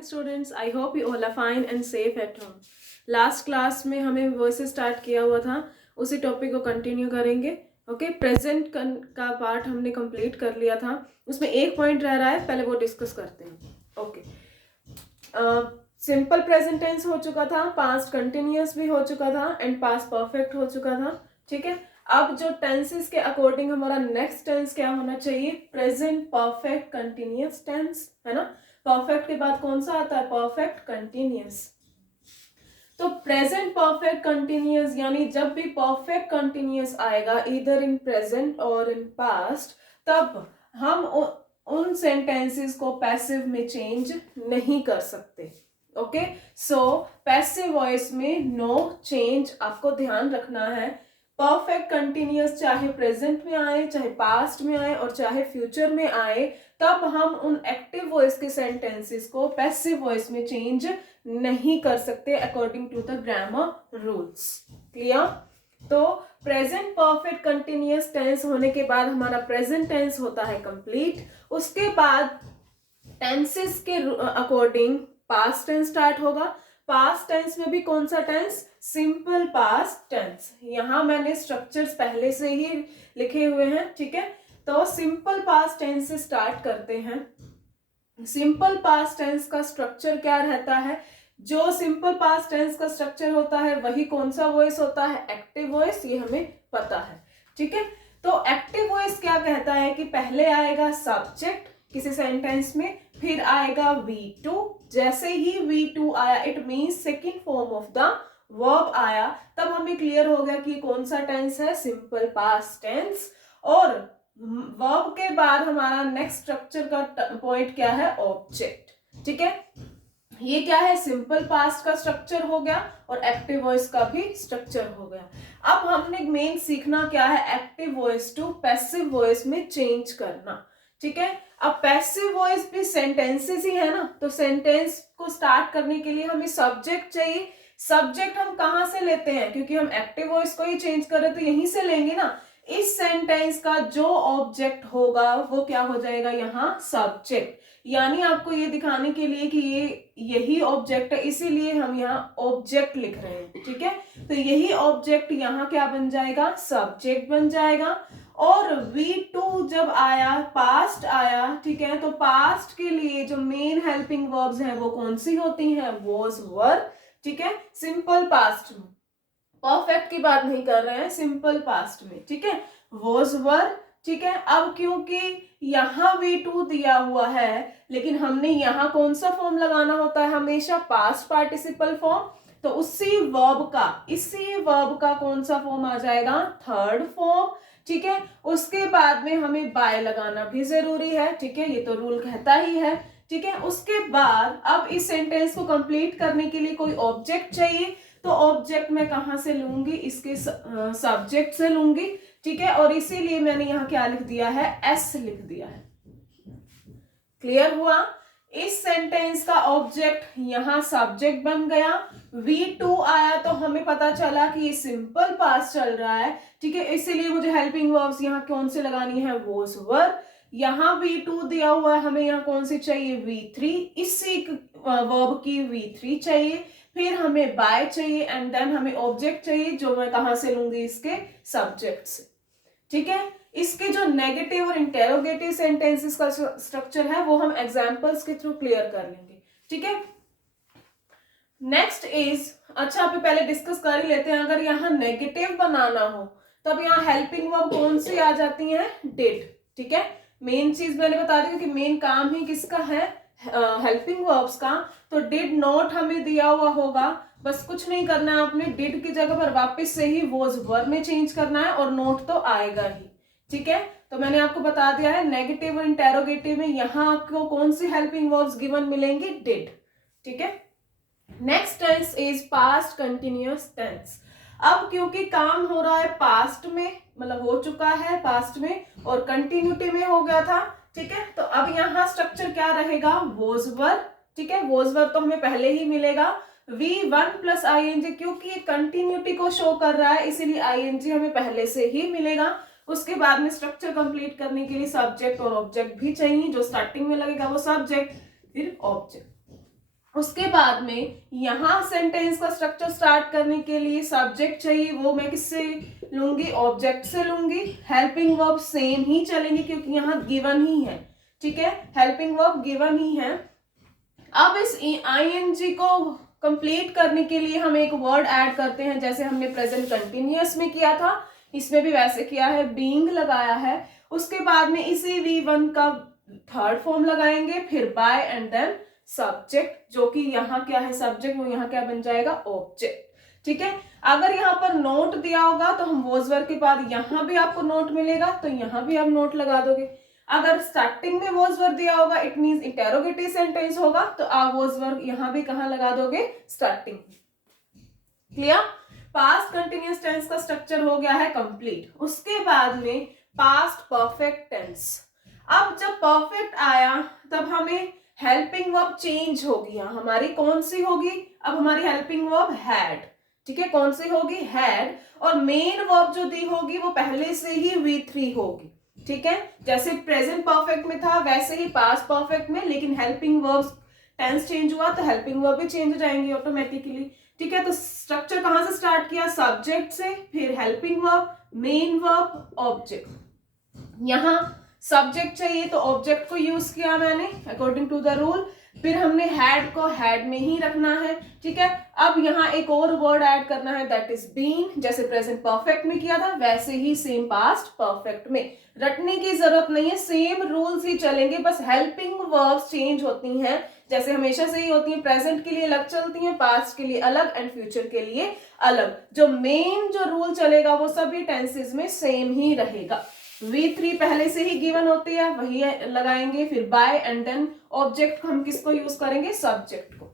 morning students. I hope you all are fine and safe at home. Last class में हमें voice start किया हुआ था, उसी टॉपिक को कंटिन्यू करेंगे. ओके, प्रेजेंट का पार्ट हमने कंप्लीट कर लिया था. उसमें एक पॉइंट रह रहा है, पहले वो डिस्कस करते हैं. ओके, सिंपल प्रेजेंट टेंस हो चुका था, पास्ट कंटिन्यूअस भी हो चुका था एंड पास्ट परफेक्ट हो चुका था. ठीक है, अब जो टेंसेस के अकॉर्डिंग हमारा नेक्स्ट टेंस क्या होना चाहिए? प्रेजेंट परफेक्ट कंटिन्यूअस टेंस, है ना. परफेक्ट के बाद कौन सा आता है? Perfect continuous. तो प्रेजेंट परफेक्ट कंटिन्यूअस यानी जब भी परफेक्ट कंटिन्यूअस आएगा इधर इन प्रेजेंट और इन पास्ट, तब हम उन सेंटेंसेस को पैसिव में चेंज नहीं कर सकते. ओके, सो पैसिव वॉइस में नो चेंज आपको ध्यान रखना है. परफेक्ट कंटिन्यूअस चाहे प्रेजेंट में आए, चाहे पास्ट में आए और चाहे फ्यूचर में आए, तब हम उन एक्टिव वॉइस के सेंटेंसेस को पैसिव वॉइस में चेंज नहीं कर सकते according to the grammar rules. Clear? तो प्रेजेंट परफेक्ट कंटिन्यूअस टेंस होने के बाद हमारा प्रेजेंट टेंस होता है कंप्लीट. उसके बाद टेंसेस के अकॉर्डिंग पास्ट टेंस स्टार्ट होगा. पास्ट टेंस में भी कौन सा टेंस? Simple past tense. यहां मैंने स्ट्रक्चर्स पहले से ही लिखे हुए हैं. ठीक है, तो सिंपल पास्ट टेंस से स्टार्ट करते हैं. सिंपल पास्ट टेंस का स्ट्रक्चर क्या रहता है? जो सिंपल पास्ट टेंस का स्ट्रक्चर होता है वही कौन सा वॉइस होता है? Active voice. ये हमें पता है. ठीक है, तो एक्टिव वॉइस क्या कहता है कि पहले आएगा सब्जेक्ट किसी सेंटेंस में, फिर आएगा V2. जैसे ही V2 आया it means second form of the verb आया, तब हमें क्लियर हो गया कि कौन सा टेंस है? Simple past tense. और वर्ब के बाद हमारा नेक्स्ट स्ट्रक्चर का पॉइंट क्या है? ऑब्जेक्ट. ठीक है, ये क्या है? सिंपल पास्ट का स्ट्रक्चर हो गया और एक्टिव वॉइस का भी स्ट्रक्चर हो गया. अब हमने मेन सीखना क्या है? Active voice to passive voice में चेंज करना. ठीक है, अब पैसिव वॉइस भी सेंटेंसेस ही है ना, तो सेंटेंस को स्टार्ट करने के लिए हमें सब्जेक्ट चाहिए. सब्जेक्ट हम कहां से लेते हैं? क्योंकि हम एक्टिव वॉइस को ही चेंज कर रहे तो यहीं से लेंगे ना. इस सेंटेंस का जो ऑब्जेक्ट होगा वो क्या हो जाएगा? यहाँ सब्जेक्ट. यानी आपको ये दिखाने के लिए कि ये यही ऑब्जेक्ट है, इसीलिए हम यहाँ ऑब्जेक्ट लिख रहे हैं. ठीक है, तो यही ऑब्जेक्ट यहाँ क्या बन जाएगा? सब्जेक्ट बन जाएगा. और V2 जब आया, पास्ट आया, ठीक है, तो पास्ट के लिए जो मेन हेल्पिंग वर्ब्स हैं वो कौन सी होती हैं? वॉज, वर. ठीक है, सिंपल पास्ट में. परफेक्ट की बात नहीं कर रहे हैं, सिंपल पास्ट में. ठीक है, वॉज, वर. ठीक है, अब क्योंकि यहाँ V2 दिया हुआ है, लेकिन हमने यहाँ कौन सा फॉर्म लगाना होता है? हमेशा पास्ट पार्टिसिपल फॉर्म. तो इसी वर्ब का कौन सा फॉर्म आ जाएगा? Third form. ठीक है, उसके बाद में हमें बाय लगाना भी जरूरी है. ठीक है, ये तो रूल कहता ही है. ठीक है, उसके बाद अब इस सेंटेंस को कंप्लीट करने के लिए कोई ऑब्जेक्ट चाहिए. तो ऑब्जेक्ट मैं कहां से लूंगी? इसके सब्जेक्ट से लूंगी. ठीक है, और इसीलिए मैंने यहाँ क्या लिख दिया है? एस लिख दिया है. क्लियर हुआ? इस सेंटेंस का ऑब्जेक्ट यहाँ सब्जेक्ट बन गया. V2 आया तो हमें पता चला कि ये सिंपल पास्ट चल रहा है. ठीक है, इसीलिए मुझे हेल्पिंग वर्ब्स यहाँ कौन सी लगानी है? वॉज, वर. यहाँ V2 दिया हुआ है, हमें यहाँ कौन सी चाहिए? V3. इसी वर्ब की V3 चाहिए. फिर हमें बाय चाहिए एंड देन हमें ऑब्जेक्ट चाहिए, जो मैं कहां से लूंगी? इसके सब्जेक्ट से. ठीक है, इसके जो नेगेटिव और इंटेरोगेटिव सेंटेंसेस का स्ट्रक्चर है वो हम एग्जांपल्स के थ्रू क्लियर कर लेंगे. ठीक है, नेक्स्ट इज, अच्छा अभी पहले डिस्कस कर ही लेते हैं. अगर यहाँ नेगेटिव बनाना हो तब यहाँ हेल्पिंग वर्ब कौन सी आ जाती है? डिड. ठीक है, मेन चीज मैंने बता दी कि मेन काम ही किसका है? हेल्पिंग वर्ब्स का. तो डिड नॉट हमें दिया हुआ होगा, बस कुछ नहीं करना है आपने. डिड की जगह पर वापस से ही वॉज, वर में चेंज करना है और नोट तो आएगा ही. ठीक है, तो मैंने आपको बता दिया है नेगेटिव और इंटेरोगेटिव में यहाँ आपको कौन सी हेल्पिंग वर्ब्स गिवन मिलेंगी? डिड. ठीक है, next tense is past continuous tense. अब क्योंकि काम हो रहा है पास्ट में, मतलब हो चुका है पास्ट में और कंटिन्यूटी में हो गया था. ठीक है, तो अब यहाँ स्ट्रक्चर क्या रहेगा? वॉज, वर. ठीक है, वॉज, वर तो हमें पहले ही मिलेगा. V1 प्लस ING, क्योंकि ये कंटिन्यूटी को शो कर रहा है इसीलिए ING हमें पहले से ही मिलेगा. उसके बाद में स्ट्रक्चर कंप्लीट करने के लिए सब्जेक्ट और ऑब्जेक्ट भी चाहिए. जो स्टार्टिंग में लगेगा वो सब्जेक्ट, फिर ऑब्जेक्ट. उसके बाद में यहाँ सेंटेंस का स्ट्रक्चर स्टार्ट करने के लिए सब्जेक्ट चाहिए, वो मैं किससे लूंगी, ऑब्जेक्ट से लूंगी। हेल्पिंग वर्ब सेम ही चलेंगे क्योंकि यहाँ गिवन ही है, ठीक है, हेल्पिंग वर्ब गिवन ही है। अब इस ing को कंप्लीट करने के लिए हम एक वर्ड ऐड करते हैं, जैसे हमने प्रेजेंट कंटिन्यूअस में किया था, इसमें भी वैसे किया है, बीइंग लगाया है। उसके बाद में इसी V1 का थर्ड फॉर्म लगाएंगे, फिर बाय एंड देन सब्जेक्ट, जो कि यहाँ क्या है सब्जेक्ट, वो यहाँ क्या बन जाएगा ऑब्जेक्ट, ठीक है। अगर यहाँ पर नोट दिया होगा तो हम वॉज वर्ब के बाद यहाँ भी आपको नोट मिलेगा, तो यहाँ भी आप नोट लगा दोगे। अगर स्टार्टिंग में वॉज वर्ब दिया होगा, इट मींस इंटेरोगेटिव सेंटेंस होगा, तो आप वॉज वर्ब यहाँ भी कहाँ लगा दोगे, starting. Clear? Past continuous tense का स्ट्रक्चर हो गया है कंप्लीट। उसके बाद में पास्ट परफेक्ट टेंस। अब जब परफेक्ट आया तब हमें हेल्पिंग वर्ब चेंज हो गया, हमारी कौन सी होगी, अब हमारी हेल्पिंग वर्ब हैड, ठीक है, कौन सी होगी, हैड। और मेन वर्ब जो दी होगी वो पहले से ही V3 होगी, ठीक है। जैसे प्रेजेंट परफेक्ट में था वैसे ही पास्ट परफेक्ट में, लेकिन हेल्पिंग वर्ब टेंस चेंज हुआ तो हेल्पिंग वर्ब भी चेंज हो जाएंगी ऑटोमेटिकली, ठीक है। तो स्ट्रक्चर कहां से स्टार्ट किया, सब्जेक्ट से, फिर helping verb, main verb, object. यहां सब्जेक्ट चाहिए तो ऑब्जेक्ट को यूज किया मैंने अकॉर्डिंग टू द रूल, फिर हमने हैड को हैड में ही रखना है, ठीक है। अब यहाँ एक और वर्ड ऐड करना है, दैट इज बीन। जैसे प्रेजेंट परफेक्ट में किया था वैसे ही सेम पास्ट परफेक्ट में, रटने की जरूरत नहीं है, सेम रूल्स ही चलेंगे, बस हेल्पिंग वर्ब्स चेंज होती हैं, जैसे हमेशा से ही होती है, प्रेजेंट के लिए अलग चलती हैं, पास्ट के लिए अलग एंड फ्यूचर के लिए अलग। जो मेन जो रूल चलेगा वो सभी टेंसेस में सेम ही रहेगा। V3 पहले से ही गिवन होती है, वही लगाएंगे, फिर बाय एंड देन ऑब्जेक्ट हम किसको यूज करेंगे, सब्जेक्ट को,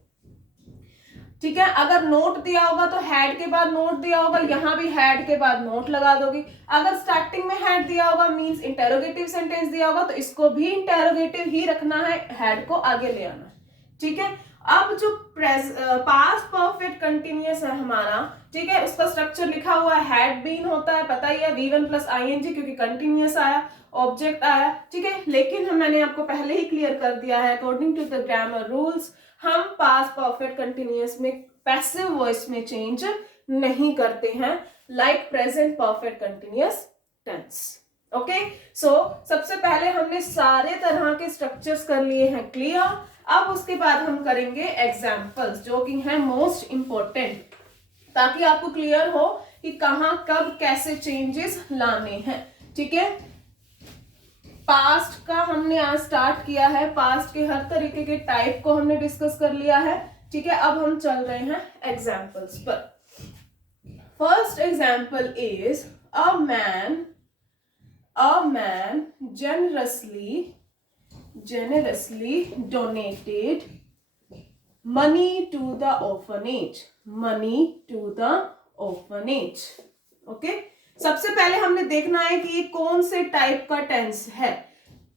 ठीक है। अगर नोट दिया होगा तो हैड के बाद नोट दिया होगा, यहाँ भी हैड के बाद नोट लगा दोगे। अगर स्टार्टिंग में हैड दिया होगा मींस इंटेरोगेटिव सेंटेंस दिया होगा, तो इसको भी इंटेरोगेटिव ही रखना है, हैड को आगे ले आना है, ठीक है। अब जो पास्ट परफेक्ट कंटिन्यूअस है हमारा, ठीक है, उसका स्ट्रक्चर लिखा हुआ है, हैड बीन होता है, पता ही है, V1 प्लस ing, क्योंकि कंटिन्यूअस आया, ऑब्जेक्ट आया, ठीक है। लेकिन मैंने आपको पहले ही क्लियर कर दिया है, according to the grammar rules हम पास्ट परफेक्ट कंटिन्यूअस में पैसिव वॉइस में चेंज नहीं करते हैं, like present perfect continuous tense. Okay, so सबसे पहले हमने सारे तरह के स्ट्रक्चर्स कर लिए हैं क्लियर। अब उसके बाद हम करेंगे एग्जाम्पल्स, जो कि है मोस्ट इंपॉर्टेंट, ताकि आपको क्लियर हो कि कहां कब कैसे चेंजेस लाने हैं, ठीक है। पास्ट का हमने आज स्टार्ट किया है, पास्ट के हर तरीके के टाइप को हमने डिस्कस कर लिया है, ठीक है। अब हम चल रहे हैं एग्जाम्पल्स पर। First example is a man generously donated money to the orphanage, okay. सबसे पहले हमने देखना है कि ये कौन से टाइप का टेंस है।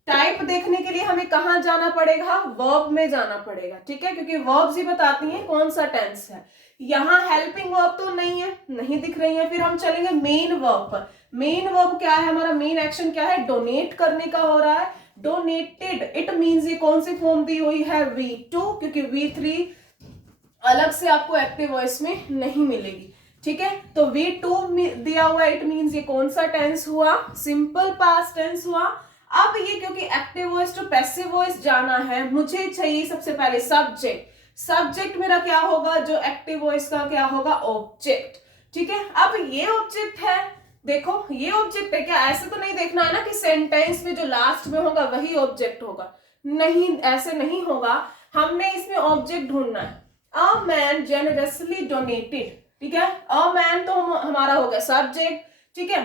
टाइप देखने के लिए हमें कहां जाना पड़ेगा, वर्ब में जाना पड़ेगा, ठीक है, क्योंकि वर्ब्स ही बताती हैं कौन सा टेंस है। यहाँ हेल्पिंग वर्ब तो नहीं है, नहीं दिख रही है, फिर हम चलेंगे मेन वर्ब पर। मेन वर्ब क्या है, हमारा मेन एक्शन क्या है, डोनेट करने का हो रहा है, डोनेटेड, इट मींस ये कौन सी फॉर्म दी हुई है, V2, क्योंकि V3 अलग से आपको एक्टिव वॉइस में नहीं मिलेगी, ठीक है। तो V2 दिया हुआ, इट मींस ये कौन सा टेंस हुआ, सिंपल पास्ट टेंस हुआ। अब ये क्योंकि active voice to passive voice जाना है, मुझे चाहिए सबसे पहले सब्जेक्ट। सब्जेक्ट मेरा क्या होगा, जो एक्टिव वॉइस का क्या होगा, ऑब्जेक्ट, ठीक है। अब ये ऑब्जेक्ट है, देखो ये ऑब्जेक्ट है क्या, ऐसे तो नहीं देखना है ना कि सेंटेंस में जो लास्ट में होगा वही ऑब्जेक्ट होगा, नहीं, ऐसे नहीं होगा, हमने इसमें ऑब्जेक्ट ढूंढना है। अ मैन जेनरसली डोनेटेड, ठीक है, अ मैन तो हमारा हो गया सब्जेक्ट, ठीक है,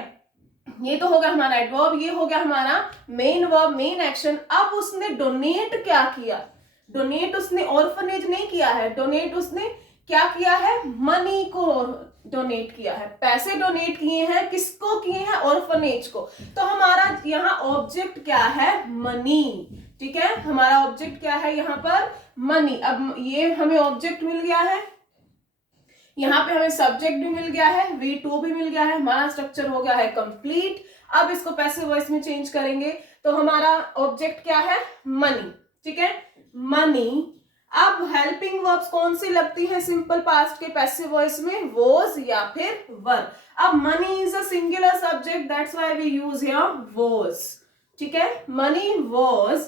ये तो हो गया हमारा एडवर्ब, ये हो गया हमारा मेन वर्ब, मेन एक्शन। अब उसने डोनेट क्या किया, डोनेट उसने ऑर्फनेज नहीं किया है, डोनेट उसने क्या किया है, मनी को डोनेट किया है, पैसे डोनेट किए हैं, किसको किए हैं, ऑर्फनेज को। तो हमारा यहाँ ऑब्जेक्ट क्या है, मनी, ठीक है, हमारा ऑब्जेक्ट क्या है यहाँ पर, मनी। अब ये हमें ऑब्जेक्ट मिल गया है, यहाँ पे हमें सब्जेक्ट भी मिल गया है, V2 भी मिल गया है, हमारा स्ट्रक्चर हो गया है कंप्लीट। अब इसको पैसिव वॉइस में चेंज करेंगे, तो हमारा ऑब्जेक्ट क्या है, मनी, ठीक है, मनी। अब हेल्पिंग वर्ब्स कौन सी लगती है सिंपल पास्ट के पैसिव वॉइस में, वॉज या फिर वर। अब money is a singular subject, that's why we use here was, ठीक है, मनी वॉज।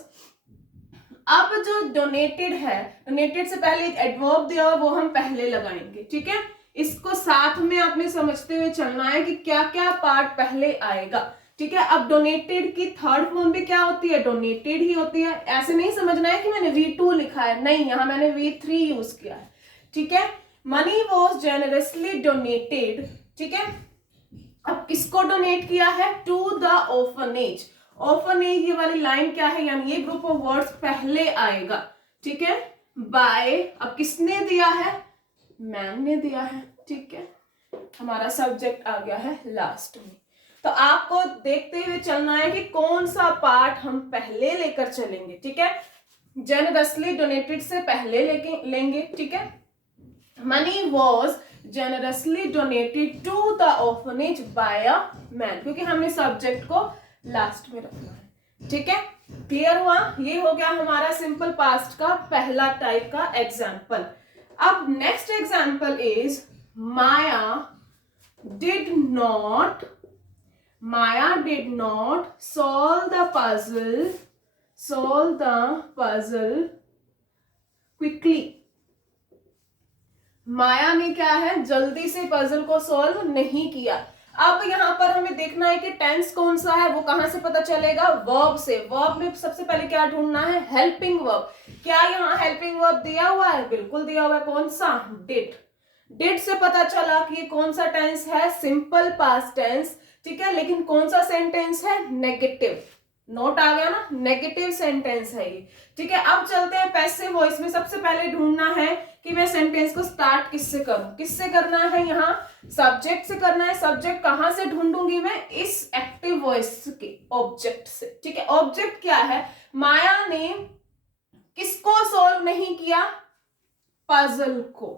अब जो डोनेटेड है, डोनेटेड से पहले एक एडवर्ब दिया हुआ वो हम पहले लगाएंगे, ठीक है। इसको साथ में आपने समझते हुए चलना है कि क्या क्या पार्ट पहले आएगा, ठीक है। अब डोनेटेड की थर्ड फॉर्म भी क्या होती है, डोनेटेड ही होती है। ऐसे नहीं समझना है कि मैंने V2 लिखा है, नहीं, यहां मैंने V3 यूज किया है, ठीक है। मनी वॉज जेनरसली डोनेटेड, ठीक है। अब किसको डोनेट किया है, टू द ऑर्फनेज। ऑर्फनेज ये वाली लाइन क्या है, यानी ये ग्रुप ऑफ वर्ड्स पहले आएगा, ठीक है। बाय, अब किसने दिया है, मैम ने दिया है, ठीक है। हमारा सब्जेक्ट आ गया है लास्ट में। तो आपको देखते हुए चलना है कि कौन सा पार्ट हम पहले लेकर चलेंगे, ठीक है। जेनरसली डोनेटेड से पहले लेंगे, ठीक है। Money was generously donated to the orphanage by a man, क्योंकि हमने सब्जेक्ट को लास्ट में रखना है, ठीक है। क्लियर हुआ, ये हो गया हमारा सिंपल पास्ट का पहला टाइप का एग्जाम्पल। अब next example is Maya did not solve the puzzle quickly। माया ने क्या है, जल्दी से पजल को सॉल्व नहीं किया। अब यहां पर हमें देखना है कि टेंस कौन सा है, वो कहां से पता चलेगा, वर्ब से। वर्ब में सबसे पहले क्या ढूंढना है, हेल्पिंग वर्ब। क्या यहाँ हेल्पिंग वर्ब दिया हुआ है, बिल्कुल दिया हुआ है, कौन सा, डिड। डिड से पता चला कि ये कौन सा टेंस है, सिंपल पास्ट टेंस, ठीक है। लेकिन कौन सा सेंटेंस है, नेगेटिव। नोट आ गया ना, नेगेटिव सेंटेंस है ये, ठीक है। अब चलते हैं पैसिव वॉइस में। सबसे पहले ढूंढना है कि मैं सेंटेंस को स्टार्ट किससे करूं, किससे करना है, यहाँ सब्जेक्ट से करना है। सब्जेक्ट कहां से ढूंढूंगी मैं, इस एक्टिव वॉइस के ऑब्जेक्ट से, ठीक है। ऑब्जेक्ट क्या है, माया ने किसको सॉल्व नहीं किया, पजल को,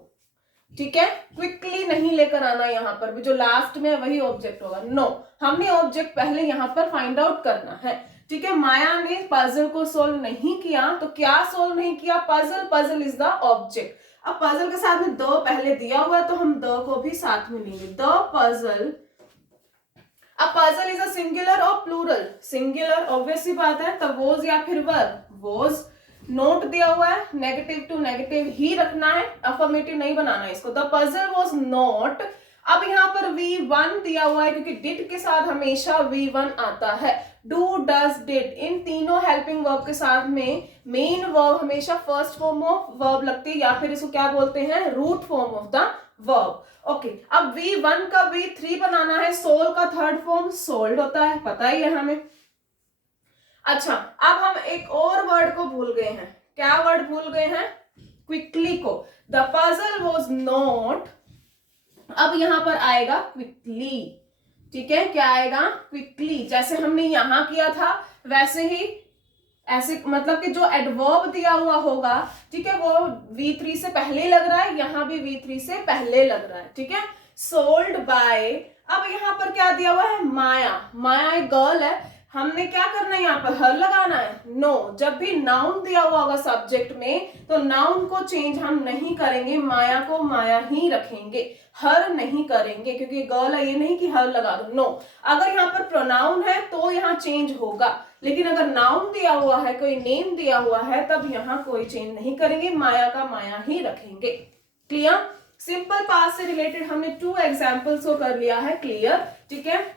ठीक है। क्विकली नहीं लेकर आना, यहां पर भी जो लास्ट में वही ऑब्जेक्ट होगा, नो, हमने ऑब्जेक्ट पहले यहां पर फाइंड आउट करना है, ठीक है। माया ने पजल को सोल्व नहीं किया, तो क्या सोल्व नहीं किया, puzzle. Puzzle is the object. अब पजल के साथ में द पहले दिया हुआ है, तो हम द को भी साथ में लेंगे, द पजल। अब पजल इज अ सिंगुलर और प्लूरल, सिंगुलर ऑब्वियस सी बात है, तब वॉज या फिर वर, वॉज। नोट दिया हुआ है, नेगेटिव टू नेगेटिव ही रखना है, अफर्मेटिव नहीं बनाना है इसको। The puzzle was not. अब यहाँ पर V1 दिया हुआ है, क्योंकि डिड के साथ हमेशा V1 आता है। डू, डज, डिड, इन तीनों हेल्पिंग वर्ब के साथ में मेन वर्ब हमेशा फर्स्ट फॉर्म ऑफ वर्ब लगती है, या फिर इसको क्या बोलते हैं, root form of the verb. Okay, अब V1 का V3 बनाना है, सोल का थर्ड फॉर्म सोल्ड होता है, पता ही है हमें। अच्छा, अब हम एक और वर्ड को भूल गए हैं, क्या वर्ड भूल गए हैं, क्विकली को। द पजल वॉज नॉट, अब यहां पर आएगा क्विकली, ठीक है। क्या आएगा, क्विकली। जैसे हमने यहां किया था वैसे ही, ऐसे मतलब कि जो एडवर्ब दिया हुआ होगा, ठीक है, वो V3 से पहले लग रहा है, यहां भी V3 से पहले लग रहा है, ठीक है। सोल्ड बाय, अब यहां पर क्या दिया हुआ है, माया। माया एक गर्ल है, हमने क्या करना है, यहाँ पर हर लगाना है, नो। जब भी नाउन दिया हुआ होगा सब्जेक्ट में, तो नाउन को चेंज हम नहीं करेंगे, माया को माया ही रखेंगे, हर नहीं करेंगे, क्योंकि गर्ल है, ये नहीं कि हर लगा दो, नो। अगर यहाँ पर प्रोनाउन है तो यहाँ चेंज होगा, लेकिन अगर नाउन दिया हुआ है, कोई नेम दिया हुआ है, तब यहाँ कोई चेंज नहीं करेंगे, माया का माया ही रखेंगे। क्लियर। सिंपल पास्ट से रिलेटेड हमने 2 एग्जाम्पल्स को कर लिया है क्लियर, ठीक है।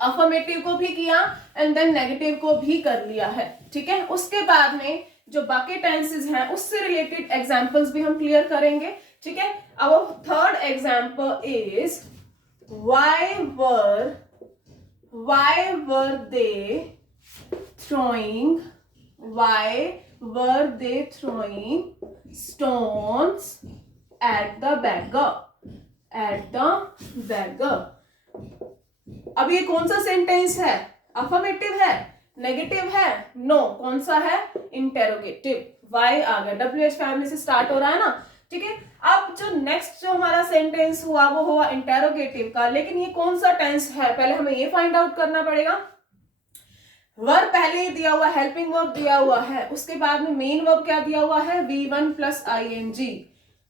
अफर्मेटिव को भी किया एंड देन नेगेटिव को भी कर लिया है, ठीक है। उसके बाद में जो बाकी टेंसेस हैं उससे रिलेटेड एग्जांपल्स भी हम क्लियर करेंगे, ठीक है। अब third example is why were they throwing stones at the beggar। अब ये कौन सा सेंटेंस है, अफर्मेटिव है, नेगेटिव है, नो। कौन सा है, इंटेरोगेटिव। वाई आ गया, WH फैमिली से स्टार्ट हो रहा है ना, ठीक है। अब जो नेक्स्ट जो हमारा सेंटेंस हुआ वो हुआ इंटेरोगेटिव का, लेकिन ये कौन सा टेंस है, पहले हमें ये फाइंड आउट करना पड़ेगा। वर्ब पहले ही दिया हुआ, हेल्पिंग वर्ब दिया हुआ है, उसके बाद में मेन वर्ब क्या दिया हुआ है, V1 प्लस ING।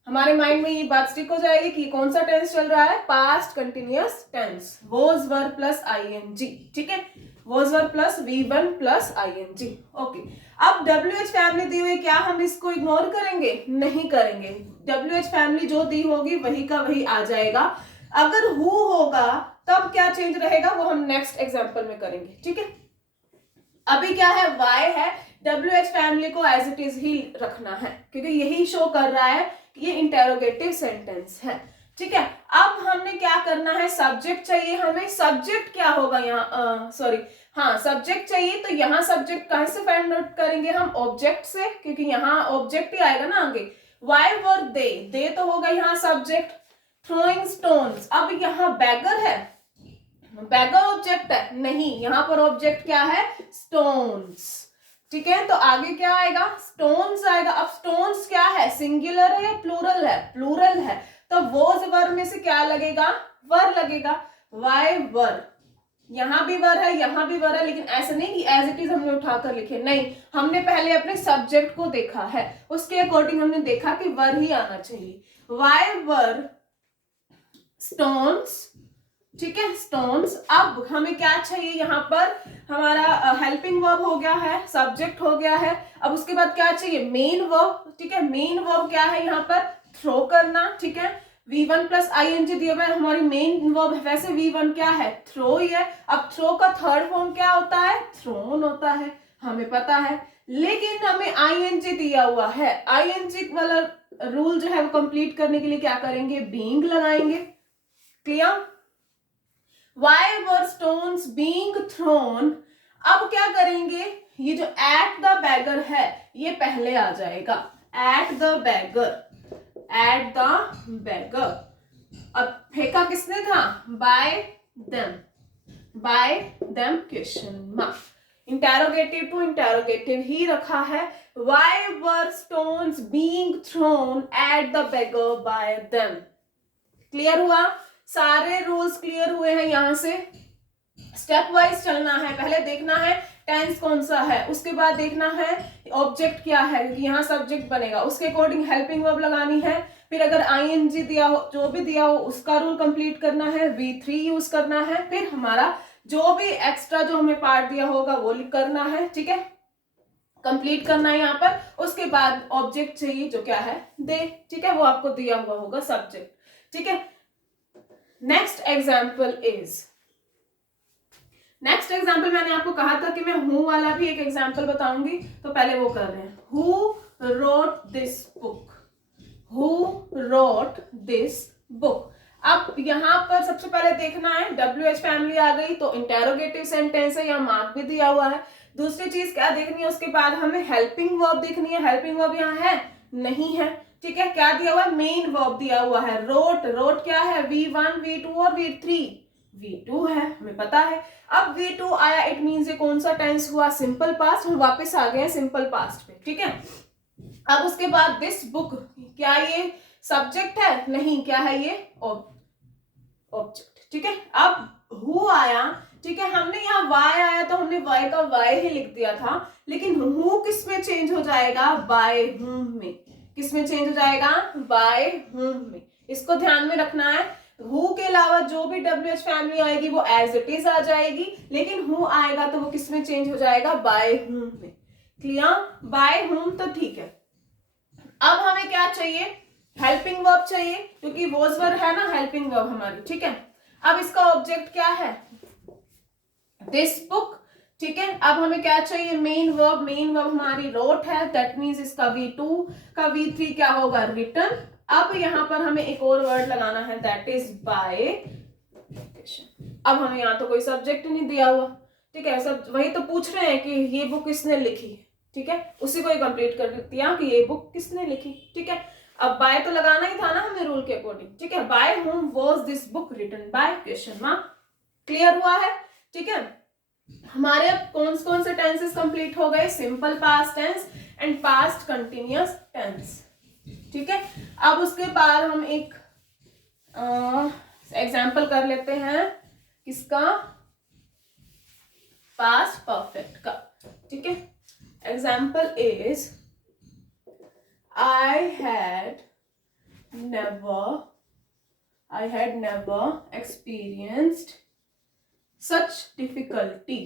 हमारे माइंड में ये बात स्टिक हो जाएगी कि कौन सा टेंस चल रहा है, past continuous tense, was verb plus ING। ठीक है, was verb plus V1 plus ING। Okay, अब WH फैमिली दी हुई, क्या हम इसको इग्नोर करेंगे, नहीं करेंगे। WH फैमिली जो दी होगी वही का वही आ जाएगा। अगर हु होगा तब क्या चेंज रहेगा वो हम नेक्स्ट एग्जांपल में करेंगे। ठीक है, अभी क्या है, वाई है, WH फैमिली को एज इट इज ही रखना है क्योंकि यही शो कर रहा है कि ये इंटेरोगेटिव सेंटेंस है। ठीक है, अब हमने क्या करना है, सब्जेक्ट चाहिए हमें। सब्जेक्ट क्या होगा यहाँ, सॉरी हाँ, सब्जेक्ट चाहिए, तो यहाँ सब्जेक्ट कहाँ से फाइंड आउट करेंगे हम, ऑब्जेक्ट से, क्योंकि यहाँ ऑब्जेक्ट ही आएगा ना आगे। वाई वर दे तो होगा यहाँ सब्जेक्ट। थ्रोइंग स्टोन्स, अब यहाँ बैगर है, बैगर ऑब्जेक्ट है नहीं, यहाँ पर ऑब्जेक्ट क्या है, स्टोन्स। ठीक है, तो आगे क्या आएगा, स्टोन्स आएगा। अब स्टोन्स क्या है, सिंगुलर है, प्लूरल है, प्लूरल है, तो वोज वर में से क्या लगेगा, वर लगेगा, वाई वर। यहां भी वर है, यहां भी वर है, लेकिन ऐसा नहीं कि एज इट इज हमने उठाकर लिखे, नहीं, हमने पहले अपने सब्जेक्ट को देखा है, उसके अकॉर्डिंग हमने देखा कि वर ही आना चाहिए। वाई वर स्टोन्स, ठीक है, स्टोन्स। अब हमें क्या चाहिए, यहाँ पर हमारा हेल्पिंग वर्ब हो गया है, सब्जेक्ट हो गया है, अब उसके बाद क्या चाहिए, मेन वर्ब। ठीक है, मेन वर्ब क्या है यहाँ पर, थ्रो करना। ठीक है, V1 प्लस ING दिया हुआ है, हमारी मेन वर्ब, वैसे V1 क्या है, थ्रो ही है। अब थ्रो का थर्ड फॉर्म क्या होता है, थ्रोन होता है, हमें पता है, लेकिन हमें ING दिया हुआ है। ING वाला रूल जो है वो कंप्लीट करने के लिए क्या करेंगे, बीइंग लगाएंगे। Clear, Why were stones being thrown? अब क्या करेंगे, ये जो at the beggar है ये पहले आ जाएगा, at the beggar, at the beggar। अब फेंका किसने था, by them, by them question mark, interrogative to interrogative ही रखा है। Why were stones being thrown at the beggar by them? Clear हुआ, सारे रूल्स क्लियर हुए हैं। यहां से स्टेप वाइज चलना है, पहले देखना है टेंस कौन सा है, उसके बाद देखना है ऑब्जेक्ट क्या है, क्योंकि यहाँ सब्जेक्ट बनेगा, उसके अकॉर्डिंग हेल्पिंग वर्ब लगानी है, फिर अगर ING दिया हो, जो भी दिया हो उसका रूल कंप्लीट करना है, V3 यूज करना है, फिर हमारा जो भी एक्स्ट्रा जो हमें पार्ट दिया होगा वो करना है। ठीक है, कंप्लीट करना है यहाँ पर, उसके बाद ऑब्जेक्ट चाहिए जो क्या है, दे। ठीक है, वो आपको दिया हुआ होगा सब्जेक्ट। ठीक है, नेक्स्ट एग्जाम्पल मैंने आपको कहा था कि मैं हु वाला भी एक एग्जाम्पल बताऊंगी, तो पहले वो कर रहे हैं। Who wrote this book, who wrote this book. अब यहाँ पर सबसे पहले देखना है, WH फैमिली आ गई तो इंटेरोगेटिव सेंटेंस है, यहाँ मार्क भी दिया हुआ है। दूसरी चीज क्या देखनी है, उसके बाद हमें हेल्पिंग वर्ब देखनी है, हेल्पिंग वर्ब यहाँ है नहीं है। ठीक है, क्या दिया हुआ है, मेन वर्ब दिया हुआ है, रोट। रोट क्या है, V1 V2 और V3, V2 है, हमें पता है। अब V2 आया, इट मीन्स ये कौन सा टेंस हुआ, सिंपल पास्ट, हम वापस आ गए सिंपल पास्ट पे। ठीक है, अब उसके बाद दिस बुक, क्या ये सब्जेक्ट है, नहीं, क्या है ये ऑब्जेक्ट। ठीक है, अब हु आया, ठीक है, हमने यहाँ वाई आया तो हमने वाई का वाई ही लिख दिया था, लेकिन हु किस में चेंज हो जाएगा, बाय हुम में। किस में चेंज हो जाएगा, बाय हुम में। इसको ध्यान में रखना है, हु के अलावा जो भी WH फैमिली आएगी वो एज इट इज आ जाएगी, लेकिन हु आएगा तो वो किस में चेंज हो जाएगा, बाय हुम में। क्लियर, बाय हुम तो ठीक है। अब हमें क्या चाहिए, हेल्पिंग वर्ब चाहिए, क्योंकि वॉज वर्ब है ना हेल्पिंग वर्ब हमारी। ठीक है, अब इसका ऑब्जेक्ट क्या है, दिस बुक। ठीक है, अब हमें क्या चाहिए, मेन वर्ब। मेन वर्ब हमारी रोट है, दैट मीन्स इसका V2 का V3 क्या होगा, रिटन। अब यहाँ पर हमें एक और वर्ड लगाना है, दैट इज बाय। अब हमें यहाँ तो कोई सब्जेक्ट नहीं दिया हुआ। ठीक है, सब वही तो पूछ रहे हैं कि ये बुक किसने लिखी। ठीक है, उसी को ही कंप्लीट कर दिया कि ये बुक किसने लिखी। ठीक है, अब बाय तो लगाना ही था ना हमें रूल के अकॉर्डिंग। ठीक है, by whom was this book written by, question mark. Clear हुआ है। ठीक है, हमारे अब कौन से टेंसेस कंप्लीट हो गए, simple past tense and past continuous tense. ठीक है, अब उसके बाद हम एक एग्जाम्पल कर लेते हैं, किसका, पास्ट परफेक्ट का, ठीक है। Example is I had never experienced such difficulty.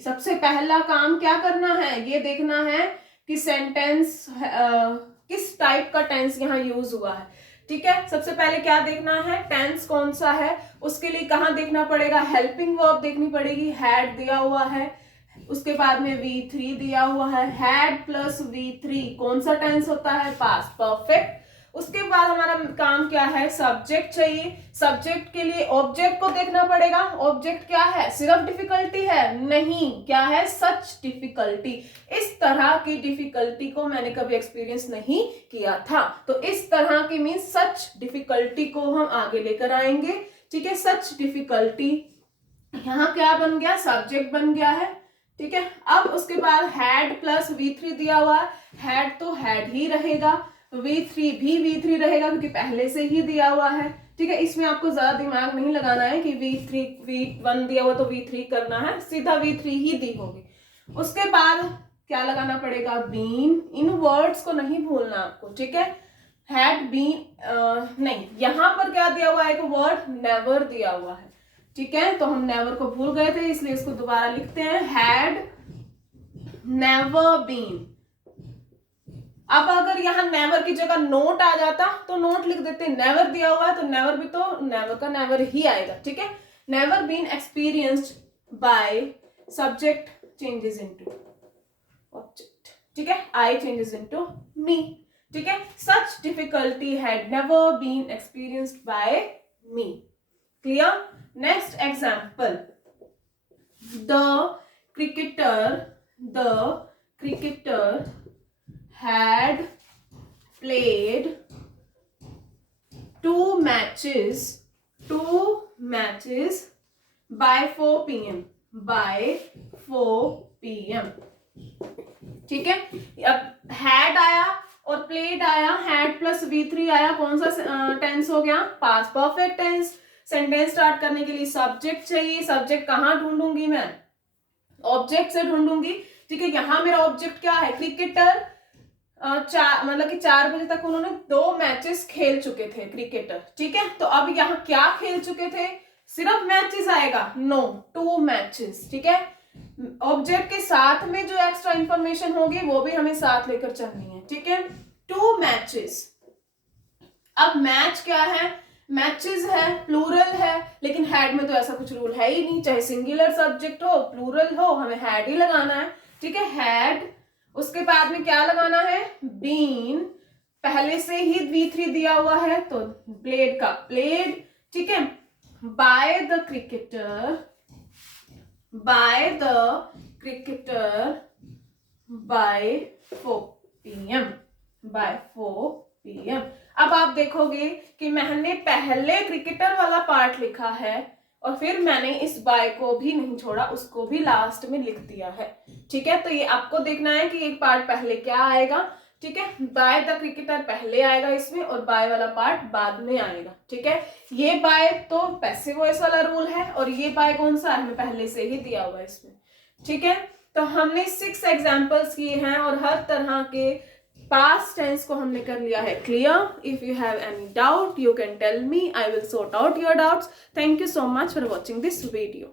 सबसे पहला काम क्या करना है, ये देखना है कि सेंटेंस किस टाइप का टेंस यहाँ यूज हुआ है, ठीक है। सबसे पहले क्या देखना है, टेंस कौन सा है, उसके लिए कहाँ देखना पड़ेगा, हेल्पिंग वर्ब देखनी पड़ेगी, हैड दिया हुआ है, उसके बाद में V3 दिया हुआ है, हैड प्लस V3 कौन सा टेंस होता है, पास्ट परफेक्ट। उसके बाद हमारा काम क्या है, सब्जेक्ट चाहिए, सब्जेक्ट के लिए ऑब्जेक्ट को देखना पड़ेगा, ऑब्जेक्ट क्या है, सिर्फ डिफिकल्टी है, नहीं, क्या है, सच डिफिकल्टी। इस तरह की डिफिकल्टी को मैंने कभी एक्सपीरियंस नहीं किया था, तो इस तरह की मीन्स सच डिफिकल्टी को हम आगे लेकर आएंगे, ठीक है। सच डिफिकल्टी यहाँ क्या बन गया, सब्जेक्ट बन गया है, ठीक है। अब उसके बाद हैड प्लस V3 दिया हुआ है, हैड तो हैड ही रहेगा, V3 भी V3 रहेगा क्योंकि पहले से ही दिया हुआ है, ठीक है। इसमें आपको ज्यादा दिमाग नहीं लगाना है कि V1 दिया हुआ तो V3 करना है, सीधा V3 ही दी होगी। उसके बाद क्या लगाना पड़ेगा, बीन। इन वर्ड्स को नहीं भूलना आपको, ठीक है। हैड बीन नहीं, यहाँ पर क्या दिया हुआ है, एक वर्ड नेवर दिया हुआ है, ठीक है। तो हम नेवर को भूल गए थे, इसलिए इसको दोबारा लिखते हैं, हैड नेवर बीन। अब अगर यहाँ नेवर की जगह नोट आ जाता तो नोट लिख देते, नेवर दिया हुआ है तो नेवर भी तो नेवर का नेवर ही आएगा, ठीक है। Never been experienced by subject changes into object, ठीक है, आई चेंजेस इनटू मी, ठीक है। Such difficulty had never been experienced by me, clear. Next example, the cricketer had played two matches by 4 p.m. ठीक है। अब had आया और played आया, हैड प्लस V3 आया, कौन सा टेंस हो गया, past perfect tense. Sentence start करने के लिए सब्जेक्ट चाहिए, सब्जेक्ट कहाँ ढूंढूंगी मैं, ऑब्जेक्ट से ढूंढूंगी, ठीक है। यहाँ मेरा ऑब्जेक्ट क्या है, क्रिकेटर, मतलब कि 4 बजे तक उन्होंने 2 मैचेस खेल चुके थे क्रिकेटर, ठीक है। तो अब यहाँ क्या खेल चुके थे, सिर्फ मैचेस आएगा, नो, 2 मैचेस, ठीक है। ऑब्जेक्ट के साथ में जो एक्स्ट्रा इंफॉर्मेशन होगी वो भी हमें साथ लेकर चलनी है, ठीक है। 2 मैचेस। अब मैच क्या है, मैचेस है, प्लूरल है, लेकिन हैड में तो ऐसा कुछ रूल है ही नहीं, चाहे सिंगुलर सब्जेक्ट हो प्लूरल हो, हमें हैड ही लगाना है, ठीक है, हैड। उसके बाद में क्या लगाना है, बीन, पहले से ही V3 दिया हुआ है तो प्लेड का प्लेड, ठीक है। By the cricketer by 4 p.m. अब आप देखोगे कि मैंने पहले क्रिकेटर वाला पार्ट लिखा है और फिर मैंने इस बाय को भी नहीं छोड़ा, उसको भी लास्ट में लिख दिया है, ठीक है। तो ये आपको देखना है कि एक पार्ट पहले क्या आएगा, ठीक है। बाय द क्रिकेटर पहले आएगा इसमें और बाय वाला पार्ट बाद में आएगा, ठीक है। ये बाय तो पैसिव वॉइस वाला रूल है और ये बाय कौन सा है, पहले से ही दिया हुआ है इसमें, ठीक है। तो हमने 6 एग्जाम्पल्स किए हैं और हर तरह के पास्ट टेंस को हमने कर लिया है clear. If you have any doubt you can tell me, I will sort out your doubts. Thank you so much for watching this video.